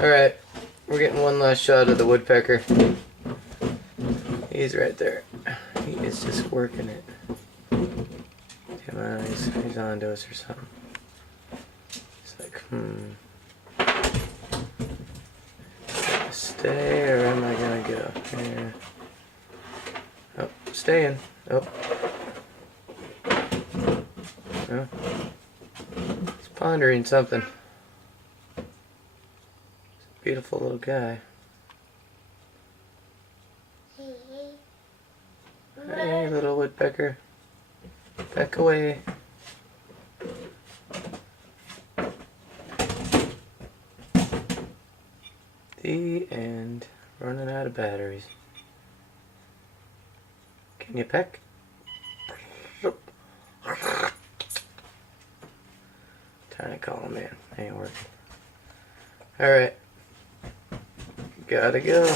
Alright, we're getting one last shot of the woodpecker. He's right there. He is just working it. Come on, he's on to us or something. He's like, stay, or am I gonna go? Here. Oh, staying. Oh. Oh. He's pondering something. Beautiful little guy. Hey, little woodpecker. Back away. The end. Running out of batteries. Can you peck? Trying to call him in. Ain't working. Alright. Gotta go.